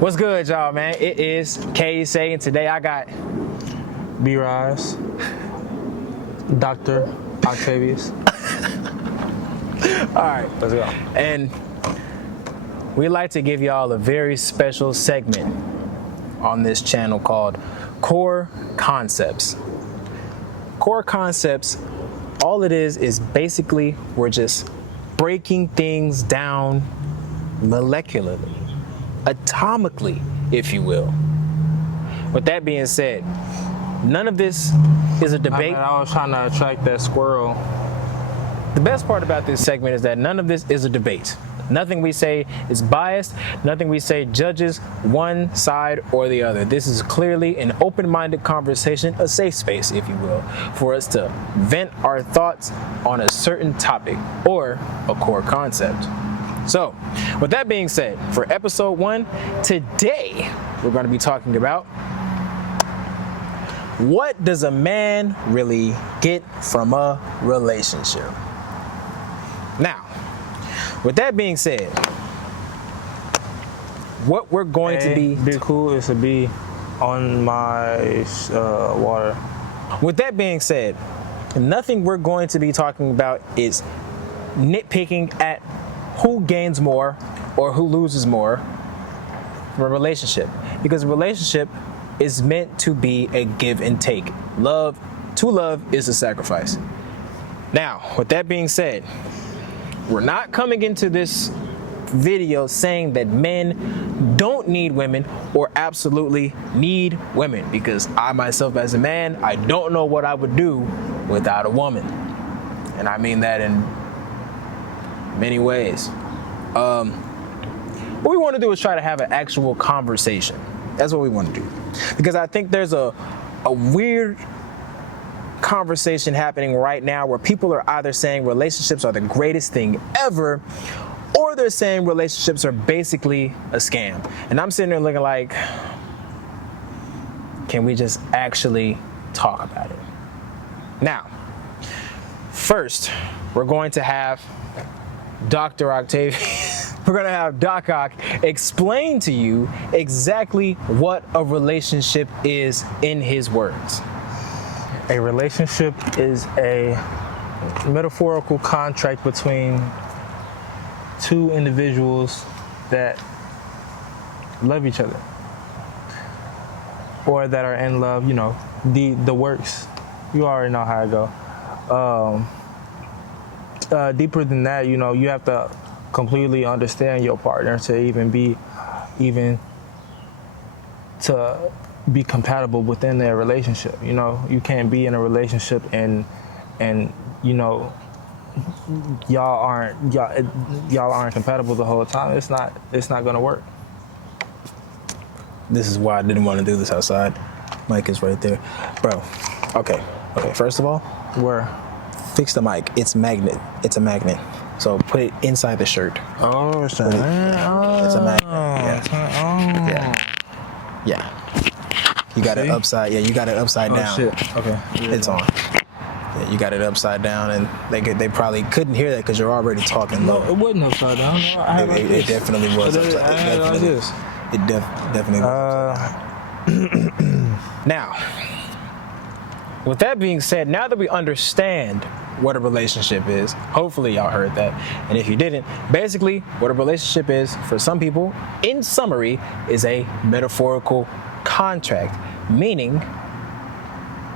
What's good, y'all, man? It is KEISEI, and today I got B-Rise, Dr. Octavius. All right, let's go. And we like to give y'all a very special segment on this channel called Core Concepts. Core Concepts, all it is basically we're just breaking things down molecularly, atomically, if you will. With that being said, none of this is a debate. I was trying to attract that squirrel. The best part about this segment is that none of this is a debate. Nothing we say is biased. Nothing we say judges one side or the other. This is clearly an open-minded conversation, a safe space, if you will, for us to vent our thoughts on a certain topic or a core concept. So, with that being said, for episode 1, today we're going to be talking about what does a man really get from a relationship? Now, with that being said, what we're going to be cool is to be on my water. With that being said, nothing we're going to be talking about is nitpicking at who gains more or who loses more from a relationship, because a relationship is meant to be a give and take. To love is a sacrifice. Now, with that being said, we're not coming into this video saying that men don't need women or absolutely need women, because I myself as a man, I don't know what I would do without a woman. And I mean that in many ways. What we want to do is try to have an actual conversation. That's what we want to do. Because I think there's a weird conversation happening right now where people are either saying relationships are the greatest thing ever, or they're saying relationships are basically a scam. And I'm sitting there looking like, can we just actually talk about it? Now, first, we're going to have Dr. Octavius, we're going to have Doc Ock explain to you exactly what a relationship is in his words. A relationship is a metaphorical contract between two individuals that love each other or that are in love. You know, the works. You already know how it go. Deeper than that, you know, you have to completely understand your partner to be compatible within their relationship. You know, you can't be in a relationship and you know, y'all aren't compatible the whole time. It's not gonna work. This is why I didn't want to do this outside. Mic is right there, bro. Okay. First of all, fix the mic. It's a magnet. So put it inside the shirt. Oh, it's a magnet. Yeah. You got it upside. Yeah, you got it upside down. Shit. Okay. Yeah, it's on. Yeah, you got it upside down, and they probably couldn't hear that because you're already talking low. No, it wasn't upside down. It definitely was upside down. It definitely was upside down. Now, with that being said, now that we understand what a relationship is, hopefully y'all heard that, and if you didn't, basically what a relationship is for some people, in summary, is a metaphorical contract, meaning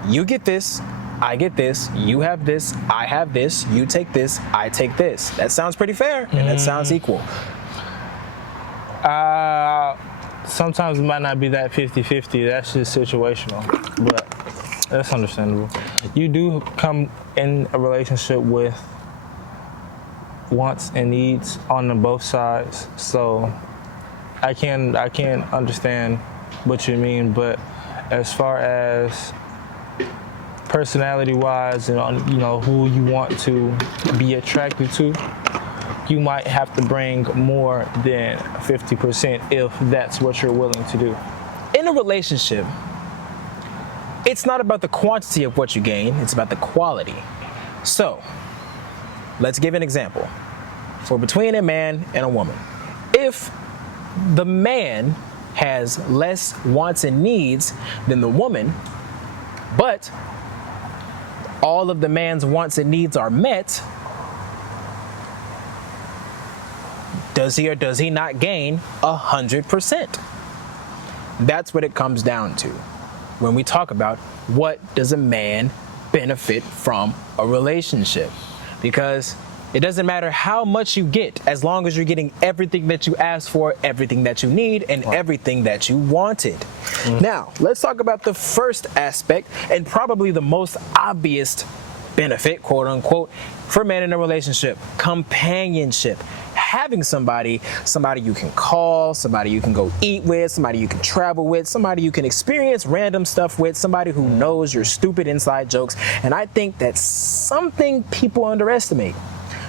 you get this, I get this, you have this, I have this, you take this, I take this. That sounds pretty fair, and that sounds equal. Sometimes it might not be that 50-50. That's just situational, but that's understandable. You do come in a relationship with wants and needs on both sides, so I can understand what you mean. But as far as personality-wise, and you know who you want to be attracted to, you might have to bring more than 50% if that's what you're willing to do. In a relationship, it's not about the quantity of what you gain, it's about the quality. So, let's give an example. For between a man and a woman, if the man has less wants and needs than the woman, but all of the man's wants and needs are met, does he or does he not gain 100%? That's what it comes down to when we talk about what does a man benefit from a relationship. Because it doesn't matter how much you get, as long as you're getting everything that you asked for, everything that you need, and everything that you wanted. Now, let's talk about the first aspect and probably the most obvious benefit, quote unquote, for men in a relationship: companionship. Having somebody you can call, somebody you can go eat with, somebody you can travel with, somebody you can experience random stuff with, somebody who knows your stupid inside jokes. And I think that's something people underestimate.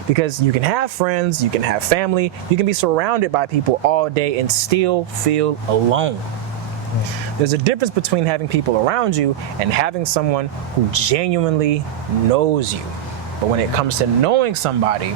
Because you can have friends, you can have family, you can be surrounded by people all day and still feel alone. There's a difference between having people around you and having someone who genuinely knows you. But when it comes to knowing somebody,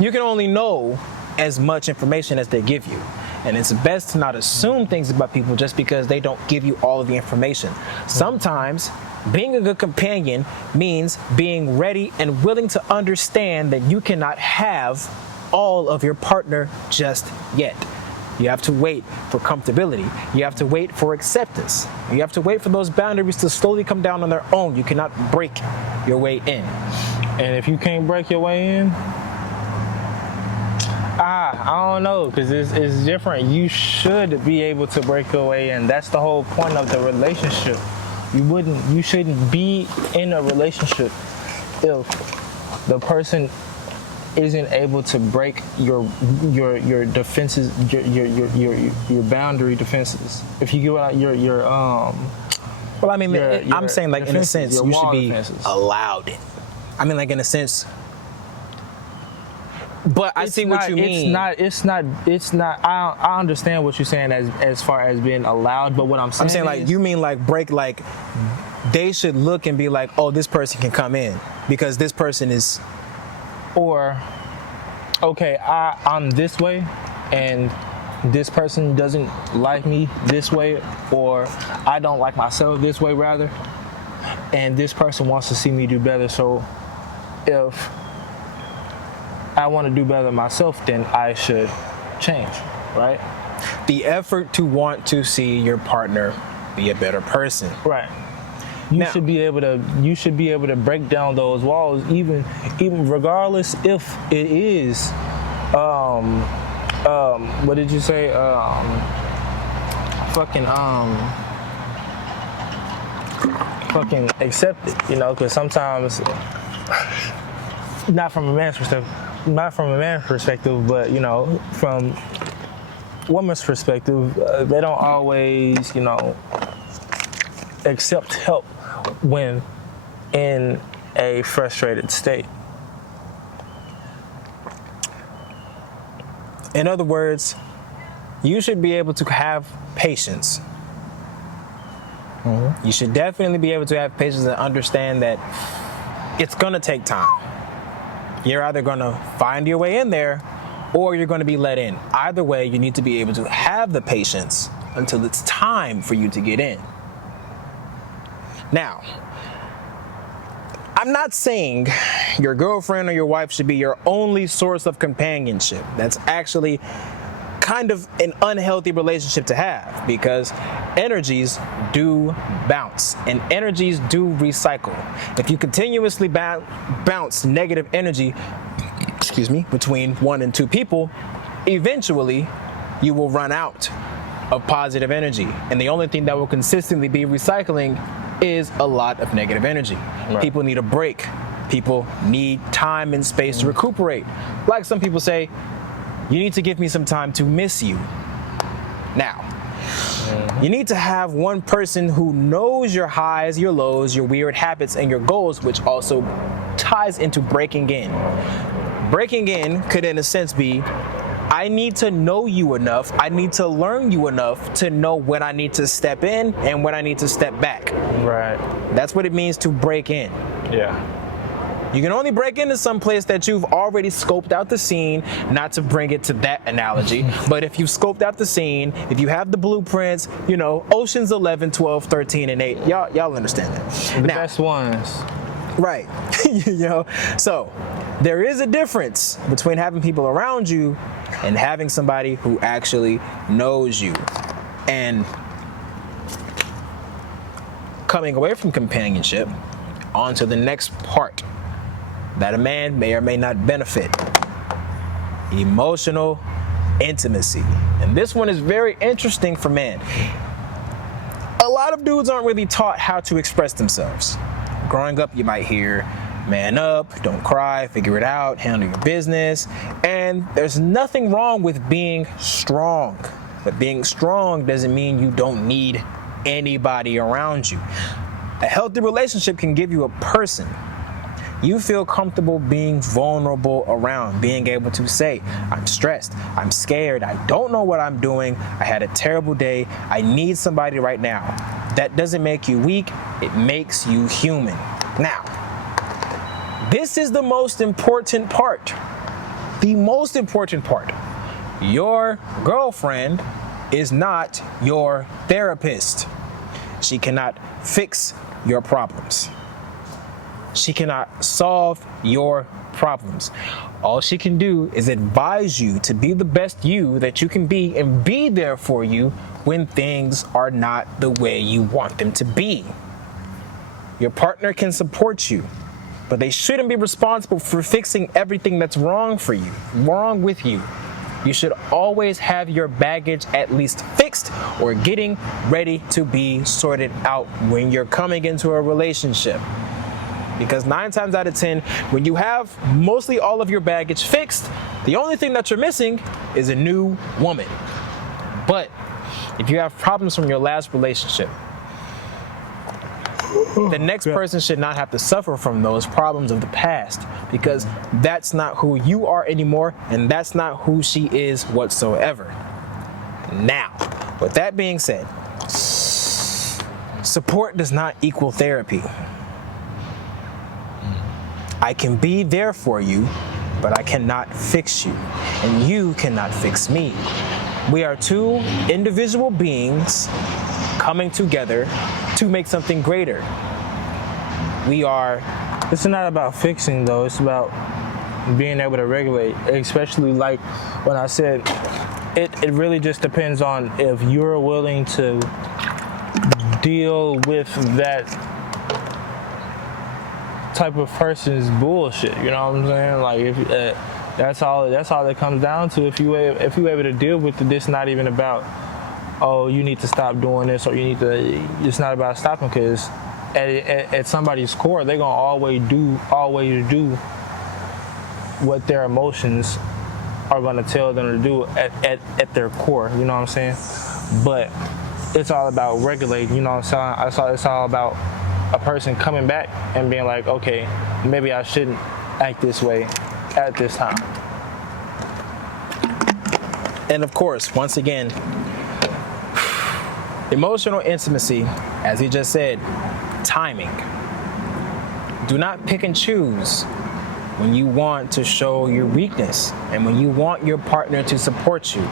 you can only know as much information as they give you. And it's best to not assume things about people just because they don't give you all of the information. Sometimes being a good companion means being ready and willing to understand that you cannot have all of your partner just yet. You have to wait for comfortability. You have to wait for acceptance. You have to wait for those boundaries to slowly come down on their own. You cannot break your way in. And if you can't break your way in, I don't know, because it's different. You should be able to break your way in. That's the whole point of the relationship. You shouldn't be in a relationship if the person isn't able to break your defenses, your boundary defenses. If you get out well, I mean, I'm saying, like, in a sense, you should be allowed. I mean, like, in a sense. But I see what you mean. It's not. I understand what you're saying as far as being allowed. But what I'm saying like, you mean like break, like they should look and be like, oh, this person can come in because this person is. Or, okay, I'm this way, and this person doesn't like me this way, or I don't like myself this way rather, and this person wants to see me do better. So, if I want to do better myself, then I should change, right? The effort to want to see your partner be a better person. Right. You should be able to break down those walls, even regardless if it is what did you say? Fucking accept it, you know, because sometimes not from a man's perspective, but, you know, from woman's perspective, they don't always, you know, accept help when in a frustrated state. In other words, you should be able to have patience. Mm-hmm. You should definitely be able to have patience and understand that it's going to take time. You're either going to find your way in there or you're going to be let in. Either way, you need to be able to have the patience until it's time for you to get in. Now, I'm not saying your girlfriend or your wife should be your only source of companionship. That's actually kind of an unhealthy relationship to have, because energies do bounce and energies do recycle. If you continuously bounce negative energy, between one and two people, eventually you will run out of positive energy. And the only thing that will consistently be recycling is a lot of negative energy. Right. People need a break. People need time and space to recuperate. Like some people say, you need to give me some time to miss you. Now, you need to have one person who knows your highs, your lows, your weird habits, and your goals, which also ties into breaking in. Breaking in could, in a sense, be, I need to know you enough, I need to learn you enough to know when I need to step in and when I need to step back. Right. That's what it means to break in. Yeah. You can only break into some place that you've already scoped out the scene, not to bring it to that analogy, but if you've scoped out the scene, if you have the blueprints, you know, Oceans 11, 12, 13, and 8, y'all understand that. The best ones. Right. You know, so there is a difference between having people around you and having somebody who actually knows you. And coming away from companionship, on to the next part that a man may or may not benefit: emotional intimacy. And this one is very interesting for men. A lot of dudes aren't really taught how to express themselves. Growing up, you might hear, man up, don't cry, figure it out, handle your business. And there's nothing wrong with being strong. But being strong doesn't mean you don't need anybody around you. A healthy relationship can give you a person you feel comfortable being vulnerable around, being able to say, I'm stressed, I'm scared, I don't know what I'm doing, I had a terrible day, I need somebody right now. That doesn't make you weak, it makes you human. Now, this is the most important part. The most important part. Your girlfriend is not your therapist. She cannot fix your problems. She cannot solve your problems. All she can do is advise you to be the best you that you can be and be there for you when things are not the way you want them to be. Your partner can support you, but they shouldn't be responsible for fixing everything that's wrong for you, wrong with you. You should always have your baggage at least fixed or getting ready to be sorted out when you're coming into a relationship. Because 9 times out of 10, when you have mostly all of your baggage fixed, the only thing that you're missing is a new woman. But if you have problems from your last relationship, the next person should not have to suffer from those problems of the past, because that's not who you are anymore, and that's not who she is whatsoever. Now, with that being said, support does not equal therapy. I can be there for you, but I cannot fix you, and you cannot fix me. We are two individual beings coming together to make something greater. We are... It's not about fixing, though. It's about being able to regulate, especially like when I said, it really just depends on if you're willing to deal with that type of person's bullshit, you know what I'm saying? Like, if that's all it comes down to. If you able to deal with it, it's not even about, oh, you need to stop doing this, or you need to. It's not about stopping, because at somebody's core, they're gonna always do what their emotions are gonna tell them to do at their core. You know what I'm saying? But it's all about regulating. You know what I'm saying? It's all about a person coming back and being like, okay, maybe I shouldn't act this way at this time. And of course, once again, emotional intimacy, as he just said, timing. Do not pick and choose when you want to show your weakness and when you want your partner to support you,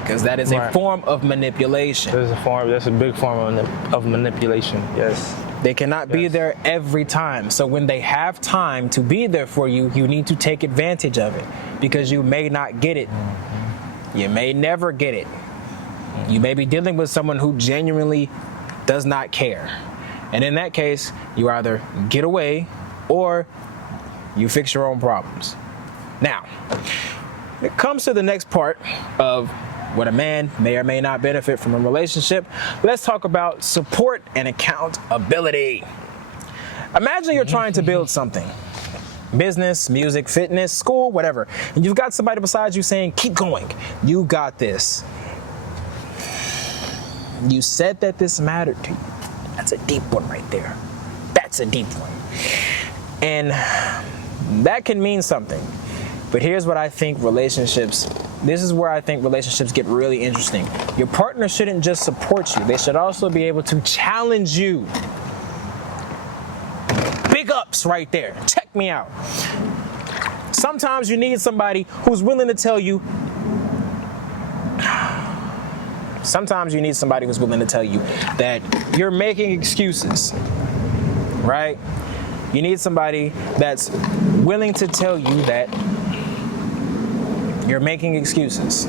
because that is a form of manipulation. That's a big form of manipulation, yes. They cannot be there every time. So when they have time to be there for you, you need to take advantage of it, because you may not get it. You may never get it. You may be dealing with someone who genuinely does not care. And in that case, you either get away or you fix your own problems. Now, when it comes to the next part of what a man may or may not benefit from a relationship, let's talk about support and accountability. Imagine you're trying to build something. Business, music, fitness, school, whatever. And you've got somebody beside you saying, keep going. You got this. You said that this mattered to you. That's a deep one right there. That's a deep one. And that can mean something. But here's what I think this is where I think relationships get really interesting. Your partner shouldn't just support you. They should also be able to challenge you. Big up. ups right there. Check me out. Sometimes you need somebody who's willing to tell you. Sometimes you need somebody who's willing to tell you that you're making excuses, right? You need somebody that's willing to tell you that you're making excuses.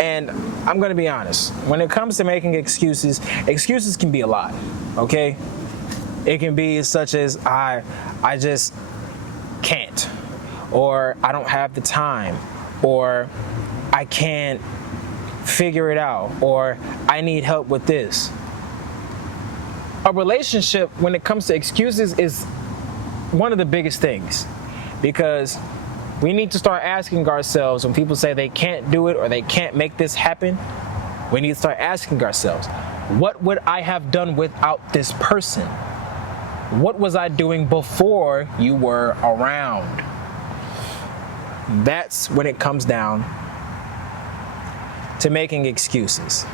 And I'm going to be honest, when it comes to making excuses, excuses can be a lot, okay? It can be such as I just can't, or I don't have the time, or I can't figure it out, or I need help with this. A relationship, when it comes to excuses, is one of the biggest things, because we need to start asking ourselves when people say they can't do it or they can't make this happen. We need to start asking ourselves, what would I have done without this person? What was I doing before you were around? That's when it comes down to making excuses.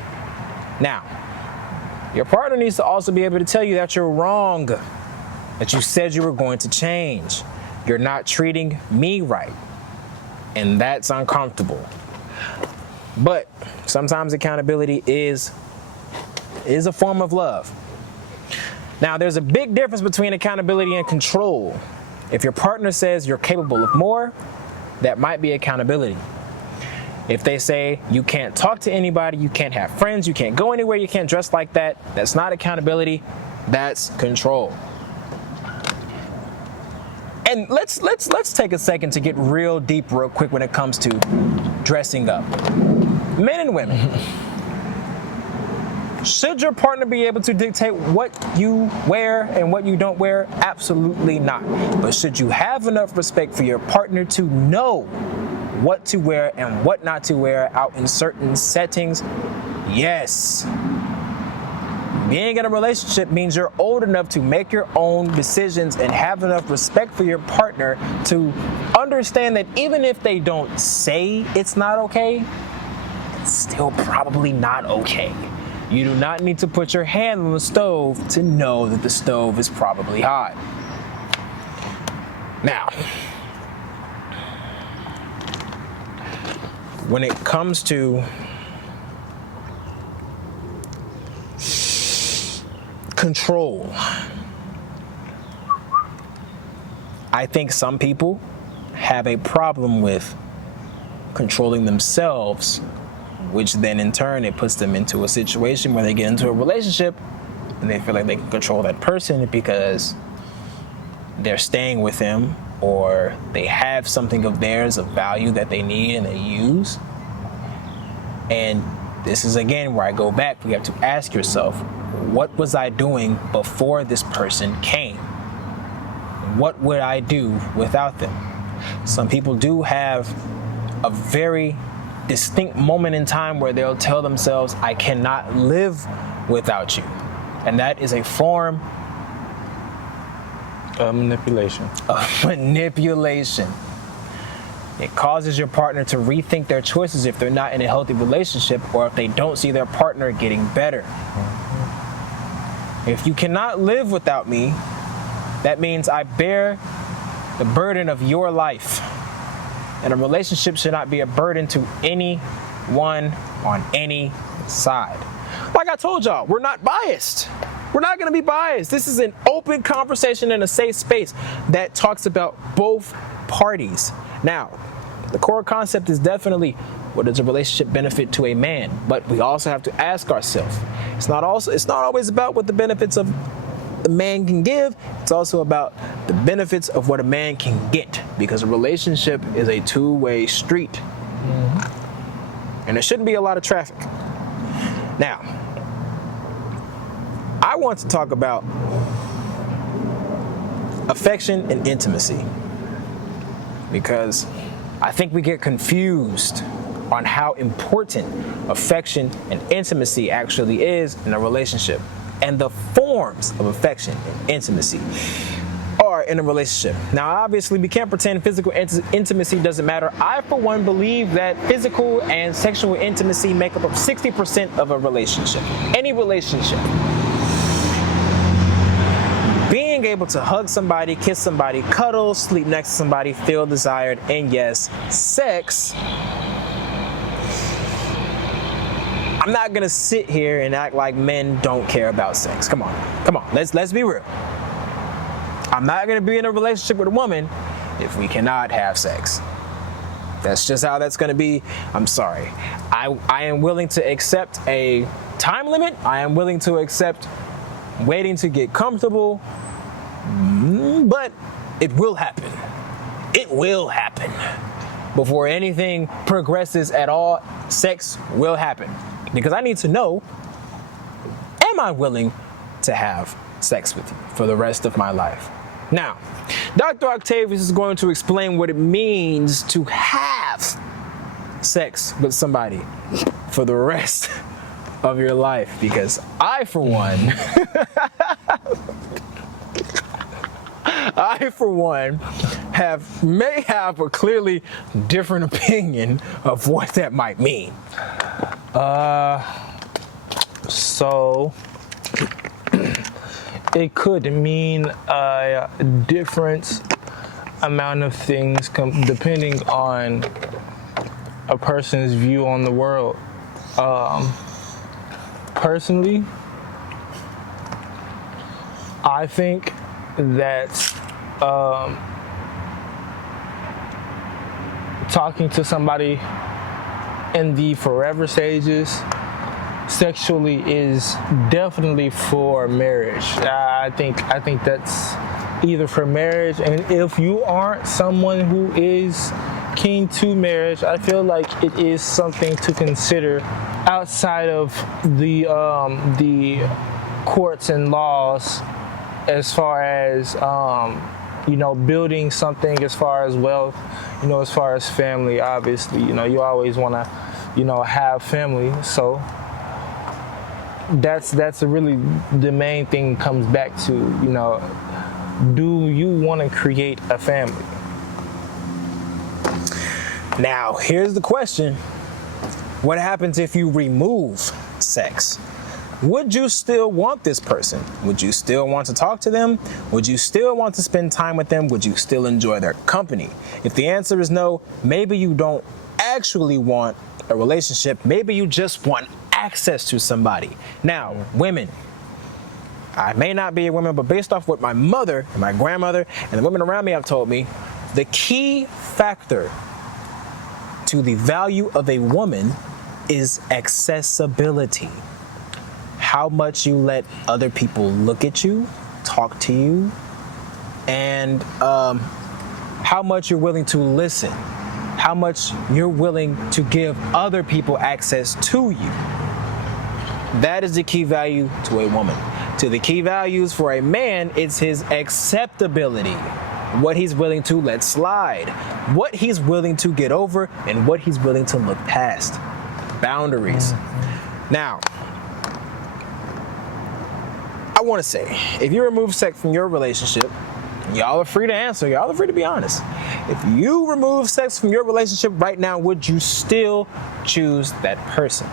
Now, your partner needs to also be able to tell you that you're wrong, that you said you were going to change. You're not treating me right, and that's uncomfortable. But sometimes accountability is a form of love. Now, there's a big difference between accountability and control. If your partner says you're capable of more, that might be accountability. If they say you can't talk to anybody, you can't have friends, you can't go anywhere, you can't dress like that, that's not accountability, that's control. And let's take a second to get real deep real quick when it comes to dressing up. Men and women. Should your partner be able to dictate what you wear and what you don't wear? Absolutely not. But should you have enough respect for your partner to know what to wear and what not to wear out in certain settings? Yes. Being in a relationship means you're old enough to make your own decisions and have enough respect for your partner to understand that even if they don't say it's not okay, it's still probably not okay. You do not need to put your hand on the stove to know that the stove is probably hot. Now, when it comes to control, I think some people have a problem with controlling themselves, which then in turn it puts them into a situation where they get into a relationship and they feel like they can control that person because they're staying with them, or they have something of theirs of value that they need and they use. And this is again where I go back. We have to ask yourself, what was I doing before this person came? What would I do without them? Some people do have a very distinct moment in time where they'll tell themselves, I cannot live without you. And that is a form of manipulation. It causes your partner to rethink their choices if they're not in a healthy relationship or if they don't see their partner getting better. If you cannot live without me, that means I bear the burden of your life. And a relationship should not be a burden to anyone on any side. Like I told y'all, we're not biased. We're not going to be biased. This is an open conversation in a safe space that talks about both parties. Now, the core concept is definitely, what does a relationship benefit to a man? But we also have to ask ourselves, it's not always about what the benefits of the man can give. It's also about the benefits of what a man can get, because a relationship is a two-way street. And there shouldn't be a lot of traffic. Now, I want to talk about affection and intimacy, because I think we get confused on how important affection and intimacy actually is in a relationship, and the forms of affection and intimacy are in a relationship. Now, obviously, we can't pretend physical intimacy doesn't matter. I, for one, believe that physical and sexual intimacy make up 60% of a relationship. Any relationship. being able to hug somebody, kiss somebody, cuddle, sleep next to somebody, feel desired, and yes, sex. I'm not gonna sit here and act like men don't care about sex. Come on. Let's be real. I'm not gonna be in a relationship with a woman if we cannot have sex. That's just how that's gonna be. I'm sorry. I am willing to accept a time limit. I am willing to accept waiting to get comfortable, but it will happen. It will happen. Before anything progresses at all, sex will happen. Because I need to know, am I willing to have sex with you for the rest of my life? Now, Dr. Octavius is going to explain what it means to have sex with somebody for the rest of your life, because I, for one, may have a clearly different opinion of what that might mean. So it could mean a different amount of things depending on a person's view on the world. Personally, I think that talking to somebody in the forever stages sexually is definitely for marriage. I think that's either for marriage, and if you aren't someone who is keen to marriage, I feel like it is something to consider outside of the courts and laws, as far as building something, as far as wealth, as far as family. Obviously, you always want to have family, so that's really the main thing comes back to, do you want to create a family? Now, here's the question. What happens if you remove sex? Would you still want this person? Would you still want to talk to them? Would you still want to spend time with them? Would you still enjoy their company? If the answer is no, maybe you don't actually want a relationship. Maybe you just want access to somebody. Now, women, I may not be a woman, but based off what my mother and my grandmother and the women around me have told me, the key factor to the value of a woman is accessibility. How much you let other people look at you, talk to you, and how much you're willing to listen, how much you're willing to give other people access to you. That is the key value to a woman. To the key values for a man, it's his acceptability. What he's willing to let slide, what he's willing to get over, and what he's willing to look past. Boundaries. Now, I want to say, if you remove sex from your relationship, y'all are free to answer, y'all are free to be honest. If you remove sex from your relationship right now, would you still choose that person?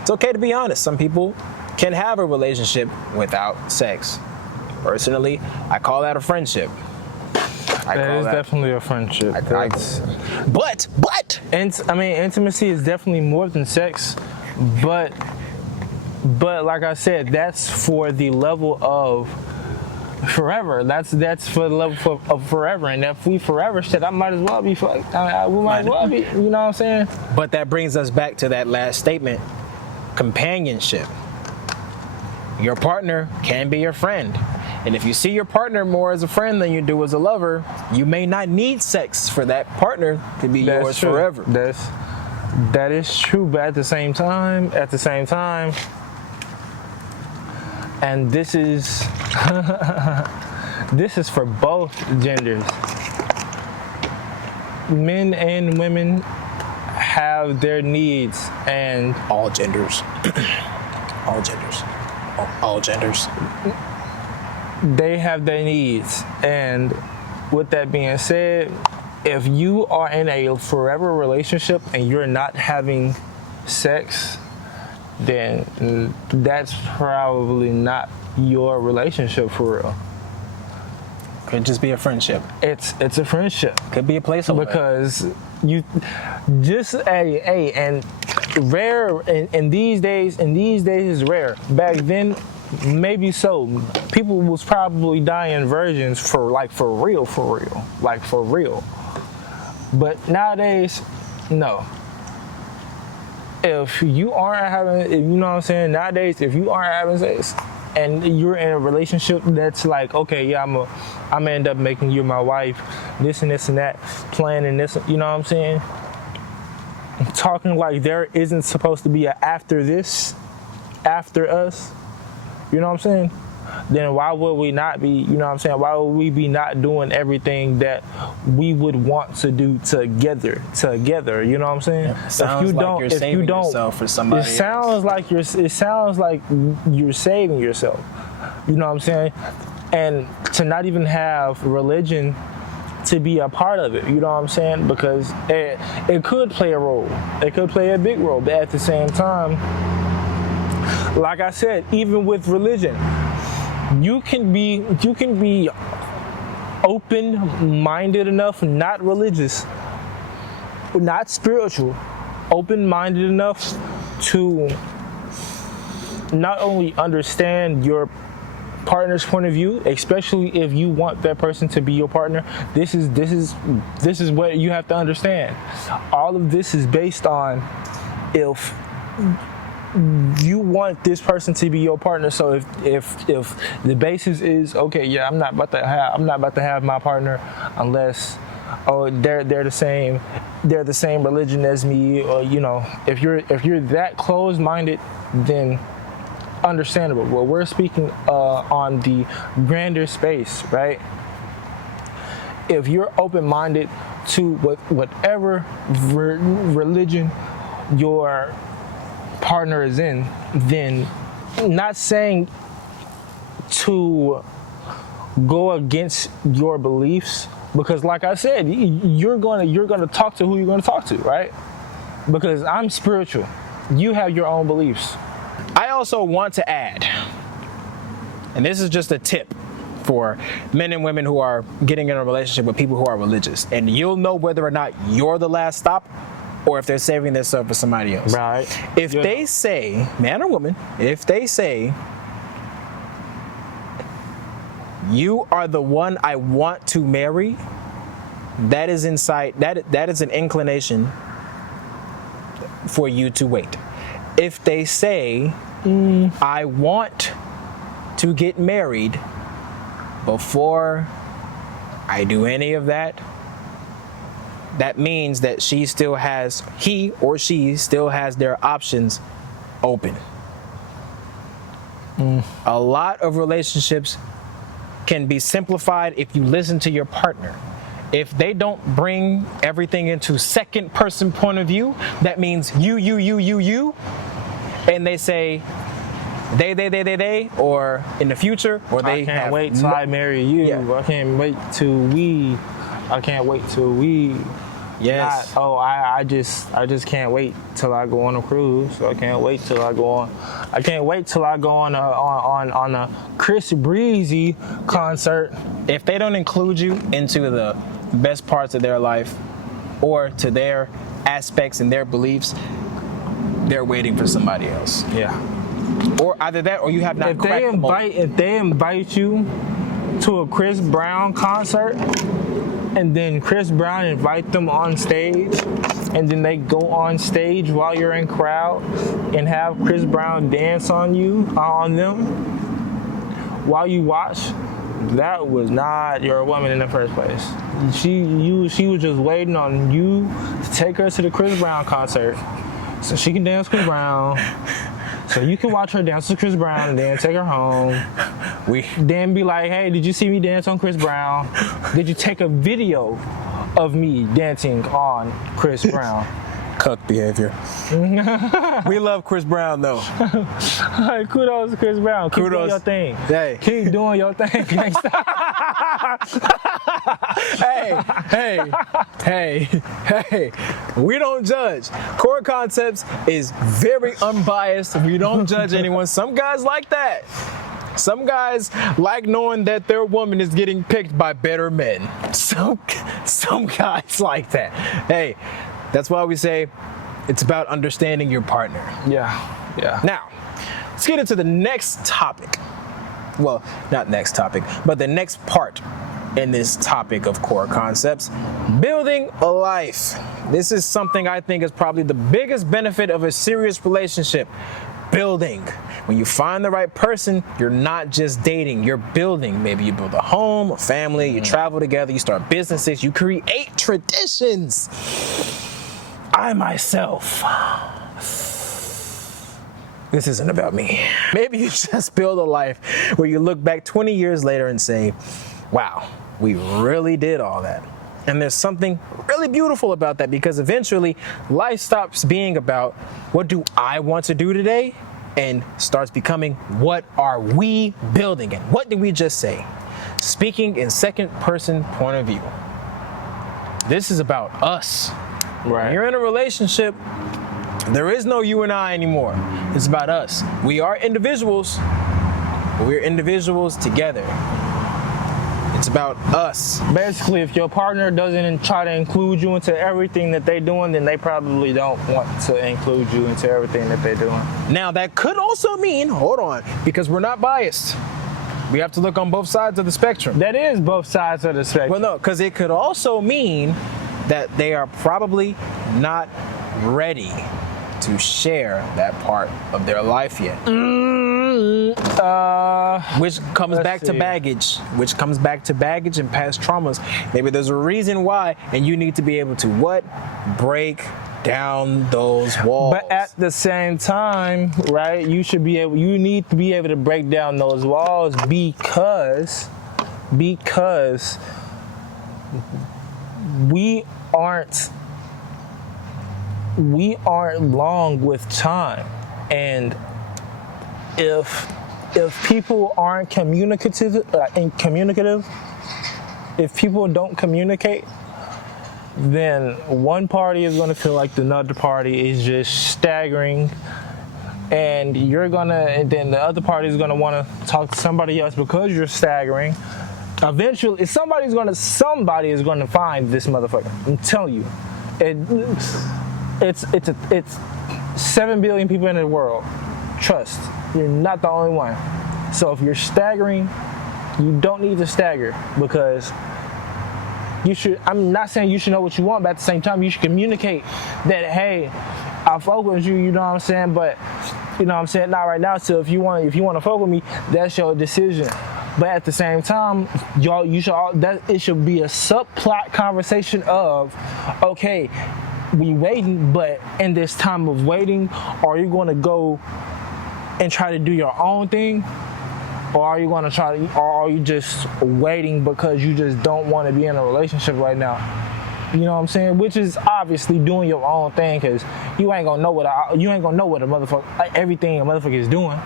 It's okay to be honest. Some people can have a relationship without sex. Personally, I call that a friendship. That is definitely a friendship. But intimacy is definitely more than sex, but like I said, that's for the level of forever. That's for the level of forever. And if we forever shit, I might as well be fucked. We might as well be. You know what I'm saying? But that brings us back to that last statement: companionship. Your partner can be your friend. And if you see your partner more as a friend than you do as a lover, you may not need sex for that partner to be yours forever. That is true, but at the same time, and this is this is for both genders. Men and women have their needs, and all genders. They have their needs. And with that being said, if you are in a forever relationship and you're not having sex, then that's probably not your relationship for real. Could just be a friendship. It's a friendship. Could be a placeholder. Because you just and rare in these days is rare. Back then, maybe so. People was probably dying virgins for real. But nowadays, no. If you aren't having, you know what I'm saying? Nowadays, if you aren't having sex and you're in a relationship that's like, okay, yeah, I'm gonna end up making you my wife, this and this and that, planning this, you know what I'm saying? Talking like there isn't supposed to be a after this, after us, you know what I'm saying? Then why would we not be, you know what I'm saying? Why would we be not doing everything that we would want to do together, you know what I'm saying? Yeah, sounds like you're saving yourself for somebody else. It sounds like you're saving yourself. You know what I'm saying? And to not even have religion to be a part of it, you know what I'm saying? Because it could play a role. It could play a big role, but at the same time, like I said, even with religion, you can be open-minded enough, not religious, not spiritual, open-minded enough to not only understand your partner's point of view, especially if you want that person to be your partner. This is what you have to understand. All of this is based on if you want this person to be your partner. So if the basis is, okay, yeah, I'm not about to have my partner unless they're the same religion as me, or you know, if you're that closed-minded, then understandable. Well, we're speaking on the grander space, right? If you're open-minded to whatever religion your partner is in, then not saying to go against your beliefs, because like I said, you're gonna talk to who you're gonna talk to, right? Because I'm spiritual, you have your own beliefs. I also want to add, and this is just a tip for men and women who are getting in a relationship with people who are religious, and you'll know whether or not you're the last stop or if they're saving themselves for somebody else. Right. If they say, man or woman, if they say, you are the one I want to marry, that is inside, that is an inclination for you to wait. If they say, I want to get married before I do any of that, that means that he or she still has their options open. A lot of relationships can be simplified if you listen to your partner. If they don't bring everything into second person point of view, that means you, and they say they, or in the future, or they I can't wait till I marry you. Yeah. I can't wait till we. Yes. I just can't wait till I go on a cruise. I can't wait till I go on a Chris Breezy concert. If they don't include you into the best parts of their life or to their aspects and their beliefs, they're waiting for somebody else. Yeah. Or either that, or you have not. If they invite you to a Chris Brown concert, and then Chris Brown invite them on stage, and then they go on stage while you're in crowd and have Chris Brown dance on them while you watch, that was not your woman in the first place. She was just waiting on you to take her to the Chris Brown concert so she can dance Chris Brown. So you can watch her dance to Chris Brown and then take her home. Then be like, hey, did you see me dance on Chris Brown? Did you take a video of me dancing on Chris Brown? Cuck behavior. We love Chris Brown though. Hey, kudos to Chris Brown. Keep doing your thing. Hey. Keep doing your thing. Hey. We don't judge. Core Concepts is very unbiased. We don't judge anyone. Some guys like that. Some guys like knowing that their woman is getting picked by better men. Some guys like that. Hey, that's why we say it's about understanding your partner. Yeah. Now, let's get into the next topic. Well, not next topic, but the next part in this topic of core concepts, building a life. This is something I think is probably the biggest benefit of a serious relationship. Building. When you find the right person, you're not just dating, you're building. Maybe you build a home, a family, you travel together, you start businesses, you create traditions. I myself, this isn't about me. Maybe you just build a life where you look back 20 years later and say, wow, we really did all that. And there's something really beautiful about that, because eventually life stops being about what do I want to do today and starts becoming what are we building, and what did we just say? Speaking in second person point of view. This is about us. Right. When you're in a relationship, there is no you and I anymore. It's about us. We are individuals, but we're individuals together. It's about us. Basically, if your partner doesn't try to include you into everything that they're doing, then they probably don't want to include you into everything that they're doing. Now, that could also mean, hold on, because we're not biased. We have to look on both sides of the spectrum. That is both sides of the spectrum. Well, no, because it could also mean that they are probably not ready to share that part of their life yet. Which comes back to baggage. Which comes back to baggage and past traumas. Maybe there's a reason why, and you need to be able to what? Break down those walls. But at the same time, right, you need to be able to break down those walls because we aren't long with time, and if people aren't communicative, if people don't communicate, then one party is going to feel like the other party is just staggering, and then the other party is going to want to talk to somebody else because you're staggering. Eventually, somebody is going to find this motherfucker. I'm telling you, it's 7 billion people in the world. Trust, you're not the only one. So if you're staggering, you don't need to stagger, because you should. I'm not saying you should know what you want, but at the same time, you should communicate that, hey, I fuck with you. You know what I'm saying? But you know what I'm saying, not right now. So if you want to fuck with me, that's your decision. But at the same time, it should be a subplot conversation of, okay, we waiting, but in this time of waiting, are you going to go and try to do your own thing, or are you just waiting because you just don't want to be in a relationship right now? You know what I'm saying? Which is obviously doing your own thing, because you ain't gonna know what everything a motherfucker is doing.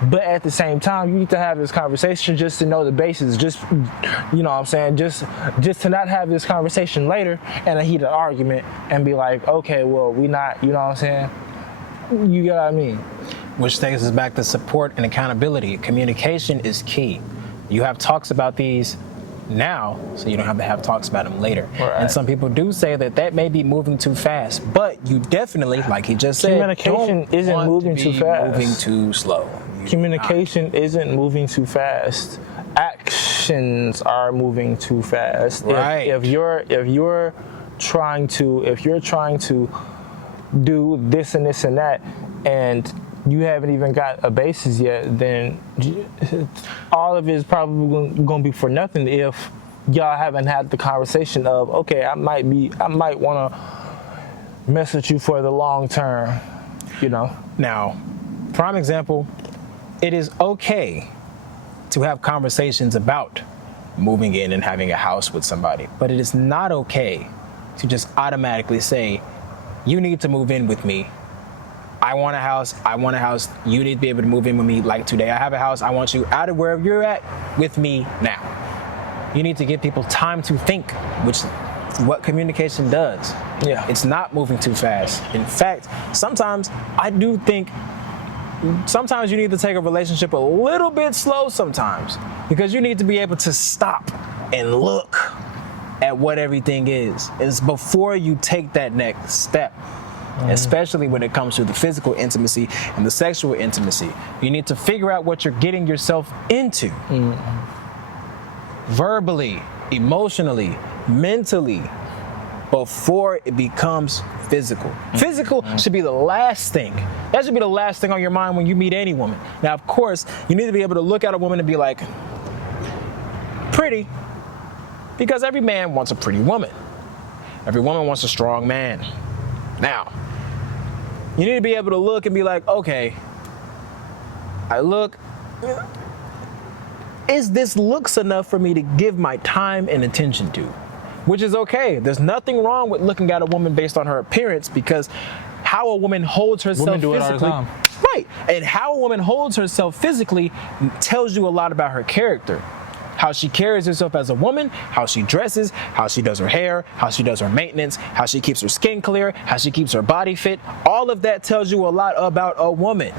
But at the same time, you need to have this conversation just to know the basis. Just, you know what I'm saying? Just to not have this conversation later in a heated argument and be like, okay, well, we not, you know what I'm saying? You get what I mean? Which takes us back to support and accountability. Communication is key. You have talks about these now, so you don't have to have talks about them later. Right. And some people do say that may be moving too fast, but you definitely, like he just said, communication isn't moving too fast. Moving too slow. Communication isn't moving too fast. Actions are moving too fast. Right. If you're trying to do this and this and that, and you haven't even got a basis yet, then all of it is probably going to be for nothing if y'all haven't had the conversation of, okay, I might want to mess with you for the long term, you know? Now, prime example, it is okay to have conversations about moving in and having a house with somebody, but it is not okay to just automatically say, you need to move in with me. I want a house, you need to be able to move in with me. Like today, I have a house, I want you out of wherever you're at with me now. You need to give people time to think, which is what communication does. Yeah. It's not moving too fast. In fact, sometimes I do think sometimes you need to take a relationship a little bit slow sometimes, because you need to be able to stop and look at what everything is. It's before you take that next step. Especially when it comes to the physical intimacy and the sexual intimacy. You need to figure out what you're getting yourself into. Verbally, emotionally, mentally, before it becomes physical. Physical should be the last thing. That should be the last thing on your mind when you meet any woman. Now, of course, you need to be able to look at a woman and be like, pretty, because every man wants a pretty woman. Every woman wants a strong man. Now, you need to be able to look and be like, okay, is this looks enough for me to give my time and attention to? Which is okay. There's nothing wrong with looking at a woman based on her appearance, because how a woman holds herself Women do it all the physically, time. right? And how a woman holds herself physically tells you a lot about her character. How she carries herself as a woman, how she dresses, how she does her hair, how she does her maintenance, how she keeps her skin clear, how she keeps her body fit. All of that tells you a lot about a woman.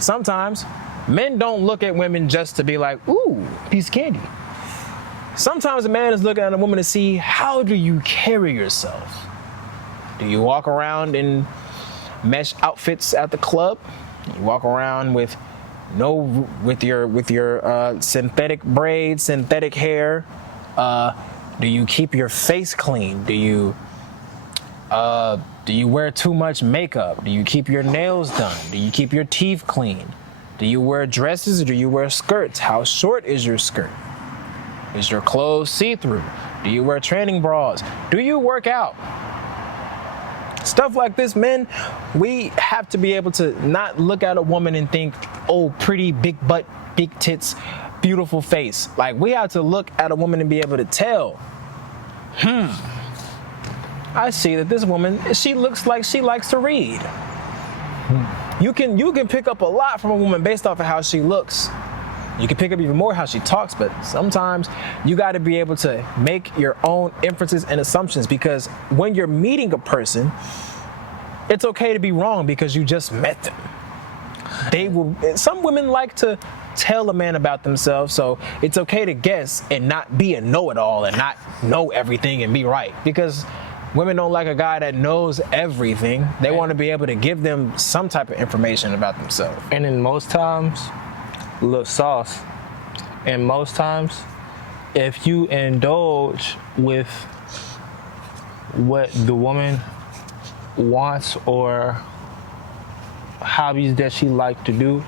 Sometimes men don't look at women just to be like, ooh, piece of candy. Sometimes a man is looking at a woman to see, how do you carry yourself? Do you walk around in mesh outfits at the club? You walk around with your synthetic braids, synthetic hair? Do you keep your face clean? Do you wear too much makeup? Do you keep your nails done? Do you keep your teeth clean? Do you wear dresses or do you wear skirts? How short is your skirt? Is your clothes see-through? Do you wear training bras? Do you work out? Stuff like this, men, we have to be able to not look at a woman and think, oh, pretty, big butt, big tits, beautiful face. Like, we have to look at a woman and be able to tell, I see that this woman, she looks like she likes to read. You can pick up a lot from a woman based off of how she looks. You can pick up even more how she talks, but sometimes you got to be able to make your own inferences and assumptions, because when you're meeting a person, it's okay to be wrong because you just met them. Some women like to tell a man about themselves, so it's okay to guess and not be a know-it-all and not know everything and be right, because women don't like a guy that knows everything. They want to be able to give them some type of information about themselves. And in most times, little sauce. And most times, if you indulge with what the woman wants or hobbies that she likes to do,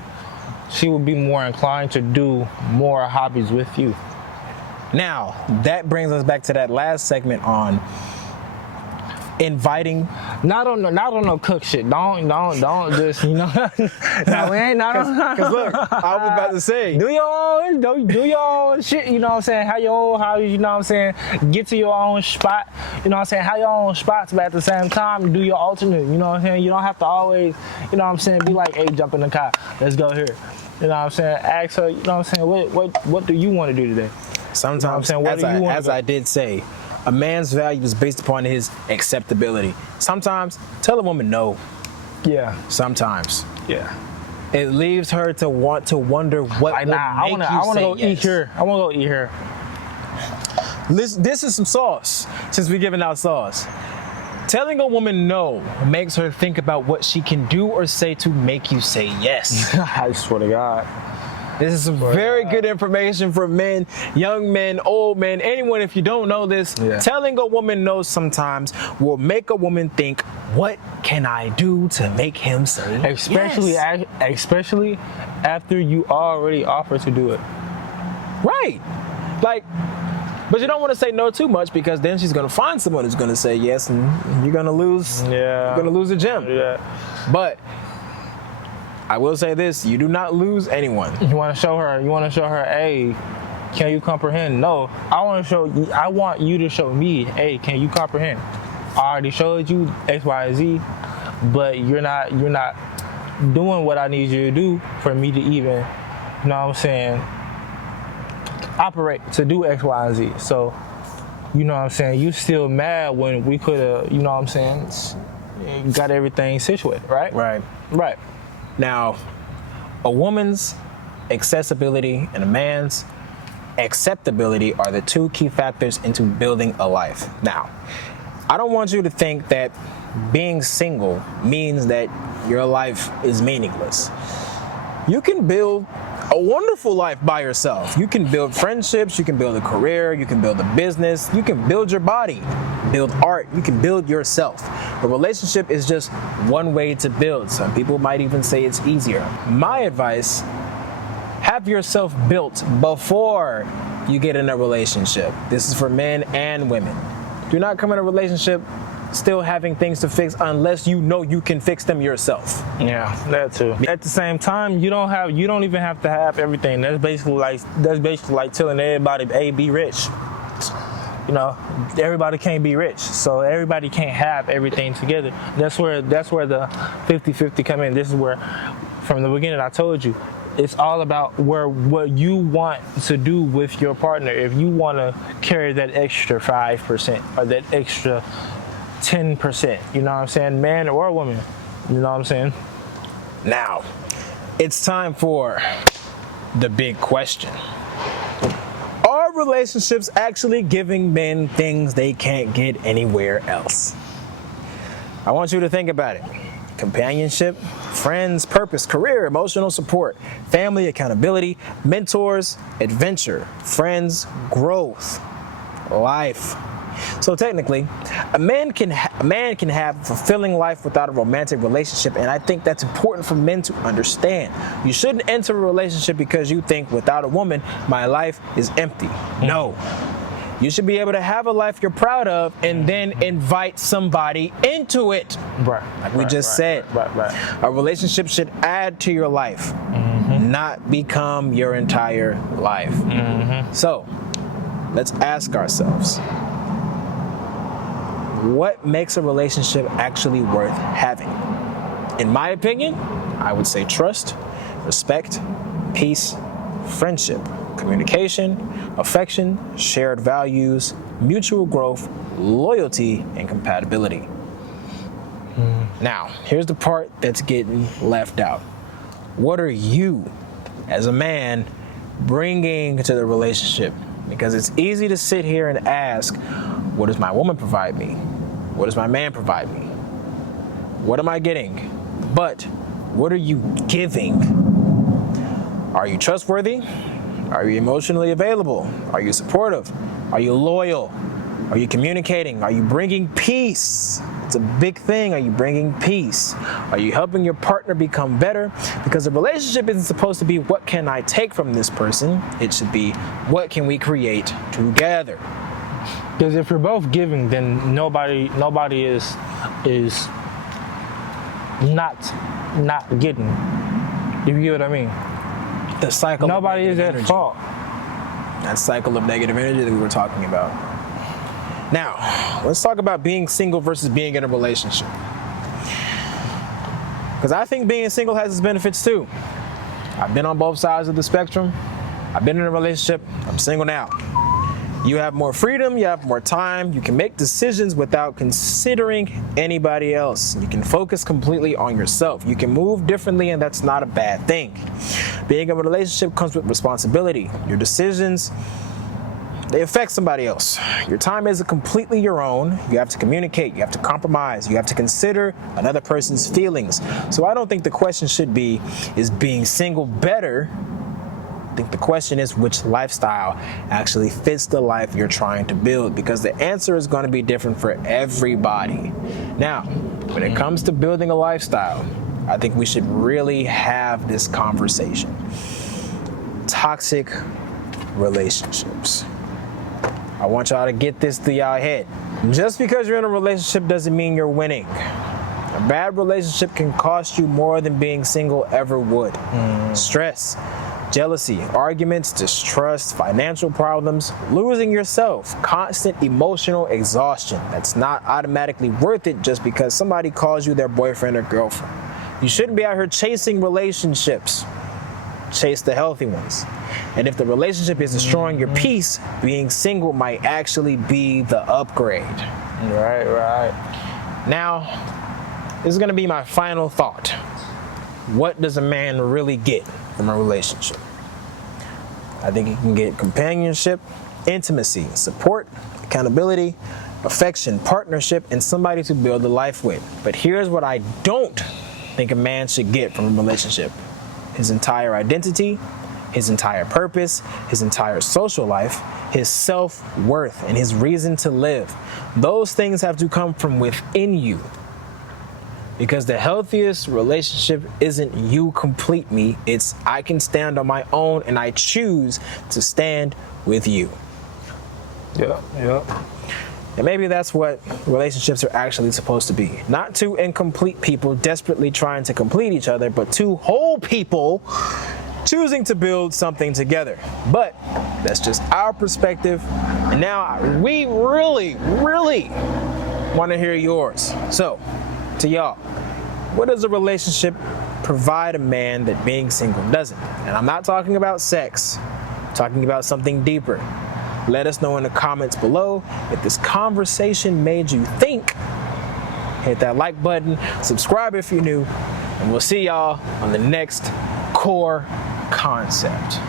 she will be more inclined to do more hobbies with you. Now, that brings us back to that last segment on inviting. Not on no cook shit. Don't just, you know. No, we ain't not on. Because look, I was about to say, do your own shit, you know what I'm saying? Have your own hobbies, you know what I'm saying? Get to your own spot, you know what I'm saying? Have your own spots, but at the same time, do your alternate, you know what I'm saying? You don't have to always, you know what I'm saying, be like, hey, jump in the car, let's go here. You know what I'm saying? Ask her, you know what I'm saying, what do you want to do today? Sometimes, you know what I'm saying? as I did say, a man's value is based upon his acceptability. Sometimes, tell a woman no. Yeah. Sometimes. Yeah. It leaves her to want to wonder what like, would nah, make I want to go yes. eat here. I want to go eat here. This is some sauce, since we're giving out sauce. Telling a woman no makes her think about what she can do or say to make you say yes. I swear to God. This is some very good information for men, young men, old men, anyone. If you don't know this, telling a woman no sometimes will make a woman think, what can I do to make him say yes? Especially after you already offered to do it. Right. Like, but you don't want to say no too much, because then she's going to find someone who's going to say yes, and you're going to lose. Yeah. You're going to lose the gem. Yeah. But I will say this, you do not lose anyone. You want to show her, hey, can you comprehend? No, I want you to show me, hey, can you comprehend? I already showed you X, Y, and Z, but you're not doing what I need you to do for me to even, you know what I'm saying, operate to do X, Y, and Z. So, you know what I'm saying, you still mad when we could have, you know what I'm saying, got everything situated, right? Right. Right. Now, a woman's accessibility and a man's acceptability are the two key factors into building a life. Now, I don't want you to think that being single means that your life is meaningless. You can build a wonderful life by yourself. You can build friendships, you can build a career, you can build a business, you can build your body, build art, you can build yourself. A relationship is just one way to build. Some people might even say it's easier. My advice, have yourself built before you get in a relationship. This is for men and women. Do not come in a relationship still having things to fix unless you know you can fix them yourself. Yeah, that too. At the same time, you don't even have to have everything. That's basically like telling everybody, hey, be rich. You know, everybody can't be rich, so everybody can't have everything together. That's where the 50-50 come in. This is where, from the beginning, I told you, it's all about what you want to do with your partner. If you want to carry that extra 5% or that extra 10%, you know what I'm saying, man or woman, you know what I'm saying? Now, it's time for the big question. Are relationships actually giving men things they can't get anywhere else? I want you to think about it. Companionship, friends, purpose, career, emotional support, family, accountability, mentors, adventure, friends, growth, life. So technically, a man can have a fulfilling life without a romantic relationship, and I think that's important for men to understand. You shouldn't enter a relationship because you think without a woman, my life is empty. No. You should be able to have a life you're proud of and then invite somebody into it. Right. Like we just said. Right. A relationship should add to your life, not become your entire life. So, let's ask ourselves, what makes a relationship actually worth having? In my opinion, I would say trust, respect, peace, friendship, communication, affection, shared values, mutual growth, loyalty, and compatibility. Now, here's the part that's getting left out. What are you, as a man, bringing to the relationship? Because it's easy to sit here and ask, what does my woman provide me? What does my man provide me? What am I getting? But what are you giving? Are you trustworthy? Are you emotionally available? Are you supportive? Are you loyal? Are you communicating? Are you bringing peace? It's a big thing. Are you bringing peace? Are you helping your partner become better? Because a relationship isn't supposed to be, what can I take from this person? It should be, what can we create together? Because if you're both giving, then nobody is not getting. You get what I mean? The cycle. Nobody is at fault. That cycle of negative energy that we were talking about. Now, let's talk about being single versus being in a relationship. Because I think being single has its benefits too. I've been on both sides of the spectrum. I've been in a relationship. I'm single now. You have more freedom, you have more time, you can make decisions without considering anybody else. You can focus completely on yourself. You can move differently, and that's not a bad thing. Being in a relationship comes with responsibility. Your decisions, they affect somebody else. Your time isn't completely your own. You have to communicate, you have to compromise, you have to consider another person's feelings. So I don't think the question should be, is being single better? I think the question is, which lifestyle actually fits the life you're trying to build, because the answer is going to be different for everybody. Now, when it comes to building a lifestyle, I think we should really have this conversation. Toxic relationships. I want y'all to get this through y'all head. Just because you're in a relationship doesn't mean you're winning. A bad relationship can cost you more than being single ever would. Stress, jealousy, arguments, distrust, financial problems, losing yourself, constant emotional exhaustion. That's not automatically worth it just because somebody calls you their boyfriend or girlfriend. You shouldn't be out here chasing relationships. Chase the healthy ones. And if the relationship is destroying your peace, being single might actually be the upgrade. Right. Now, this is going to be my final thought. what does a man really get from a relationship? I think he can get companionship, intimacy, support, accountability, affection, partnership, and somebody to build a life with. But here's what I don't think a man should get from a relationship: his entire identity, his entire purpose, his entire social life, his self-worth, and his reason to live. Those things have to come from within you. Because the healthiest relationship isn't you complete me, it's I can stand on my own and I choose to stand with you. Yeah. And maybe that's what relationships are actually supposed to be. Not two incomplete people desperately trying to complete each other, but two whole people choosing to build something together. But that's just our perspective. And now we really want to hear yours. So, to y'all, what does a relationship provide a man that being single doesn't? And I'm not talking about sex, I'm talking about something deeper. Let us know in the comments below if this conversation made you think. Hit that like button, subscribe if you're new, and we'll see y'all on the next core concept.